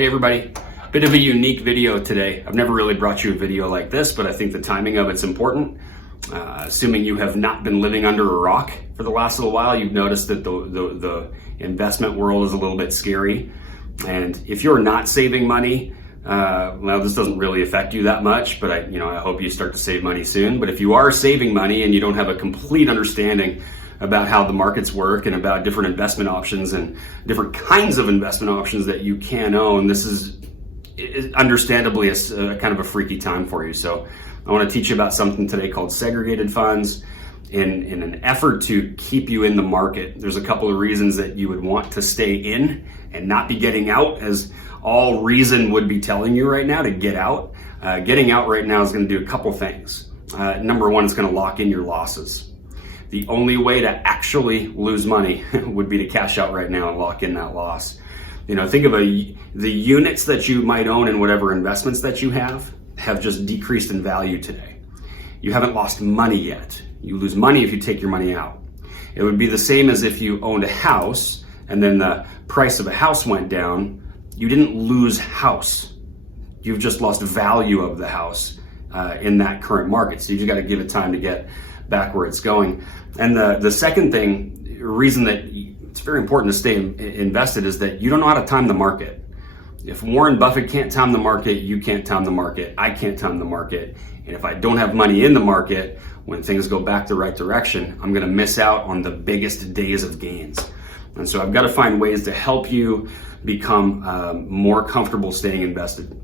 Hey everybody, bit of a unique video today. I've never really brought you a video like this, but I think the timing of it's important. Assuming you have not been living under a rock for the last little while, you've noticed that the investment world is a little bit scary. And if you're not saving money, well, this doesn't really affect you that much, but I hope you start to save money soon. But if you are saving money and you don't have a complete understanding about how the markets work and about different investment options and different kinds of investment options that you can own, this is understandably a kind of a freaky time for you. So I want to teach you about something today called segregated funds. In an effort to keep you in the market, there's a couple of reasons that you would want to stay in and not be getting out, as all reason would be telling you right now to get out. Getting out right now is going to do a couple things. Number one, it's going to lock in your losses. The only way to actually lose money would be to cash out right now and lock in that loss. Think of the units that you might own in whatever investments that you have just decreased in value today. You haven't lost money yet. You lose money if you take your money out. It would be the same as if you owned a house and then the price of a house went down. You didn't lose house. You've just lost value of the house in that current market. So you just got to give it time to get back where it's going. And the second reason that it's very important to stay invested is that you don't know how to time the market. If Warren Buffett can't time the market, you can't time the market, I can't time the market. And if I don't have money in the market, when things go back the right direction, I'm gonna miss out on the biggest days of gains. And so I've got to find ways to help you become more comfortable staying invested.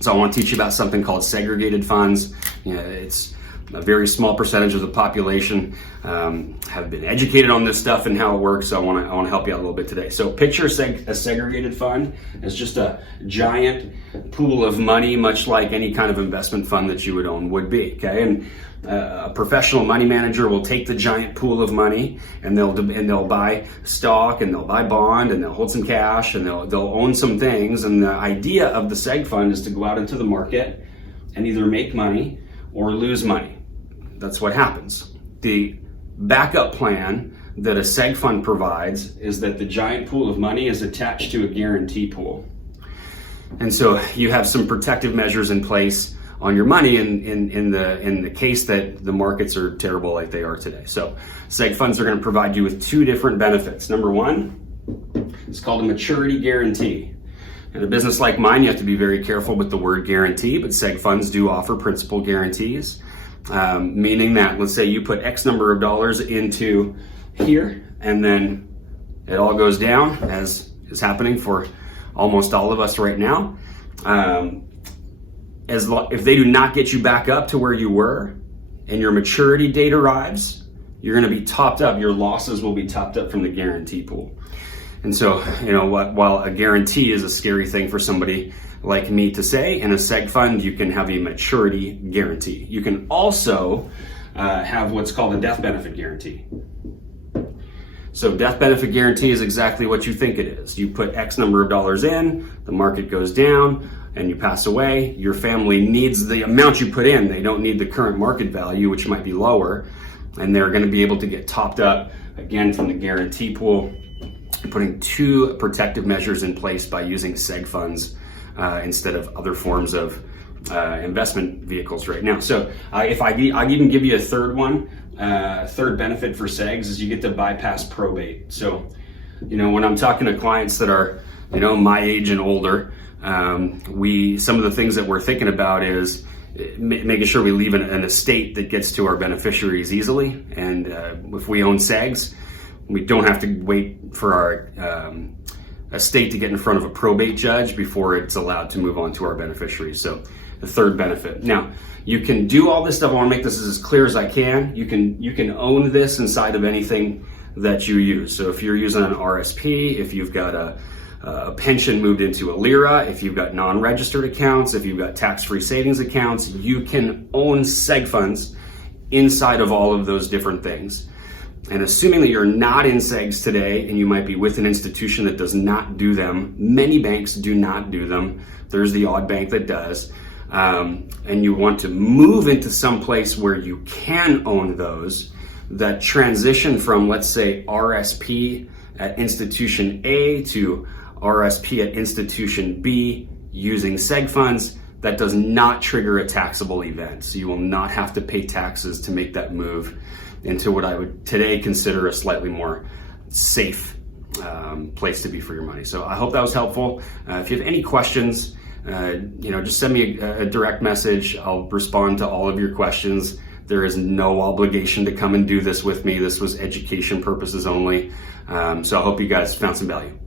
So I want to teach you about something called segregated funds. It's a very small percentage of the population have been educated on this stuff and how it works. So I want to help you out a little bit today. So picture a segregated fund as just a giant pool of money, much like any kind of investment fund that you would own would be. Okay, and a professional money manager will take the giant pool of money and they'll buy stock and they'll buy bond and they'll hold some cash and they'll own some things. And the idea of the seg fund is to go out into the market and either make money or lose money. That's what happens. The backup plan that a seg fund provides is that the giant pool of money is attached to a guarantee pool. And so you have some protective measures in place on your money in the case that the markets are terrible like they are today. So seg funds are going to provide you with two different benefits. Number one, it's called a maturity guarantee. In a business like mine, you have to be very careful with the word guarantee, but seg funds do offer principal guarantees. Meaning that, let's say you put X number of dollars into here and then it all goes down, as is happening for almost all of us right now. If they do not get you back up to where you were and your maturity date arrives, you're going to be topped up. Your losses will be topped up from the guarantee pool. And so, while a guarantee is a scary thing for somebody like me to say, in a seg fund, you can have a maturity guarantee. You can also have what's called a death benefit guarantee. So death benefit guarantee is exactly what you think it is. You put X number of dollars in, the market goes down, and you pass away. Your family needs the amount you put in. They don't need the current market value, which might be lower, and they're going to be able to get topped up again from the guarantee pool. You're putting two protective measures in place by using seg funds instead of other forms of investment vehicles right now. So if I even give you a third one, third benefit for segs is you get to bypass probate. So, when I'm talking to clients that are, my age and older, some of the things that we're thinking about is making sure we leave an estate that gets to our beneficiaries easily. And if we own segs, we don't have to wait for our estate to get in front of a probate judge before it's allowed to move on to our beneficiaries. So the third benefit. Now, you can do all this stuff. I want to make this as clear as I can. You can own this inside of anything that you use. So if you're using an RSP, if you've got a pension moved into a LIRA, if you've got non-registered accounts, if you've got tax-free savings accounts, you can own seg funds inside of all of those different things. And assuming that you're not in segs today and you might be with an institution that does not do them, many banks do not do them. There's the odd bank that does. And you want to move into some place where you can own those, that transition from, let's say, RSP at institution A to RSP at institution B using seg funds, that does not trigger a taxable event. So you will not have to pay taxes to make that move into what I would today consider a slightly more safe place to be for your money. So I hope that was helpful. If you have any questions, just send me a direct message. I'll respond to all of your questions. There is no obligation to come and do this with me. This was education purposes only. So I hope you guys found some value.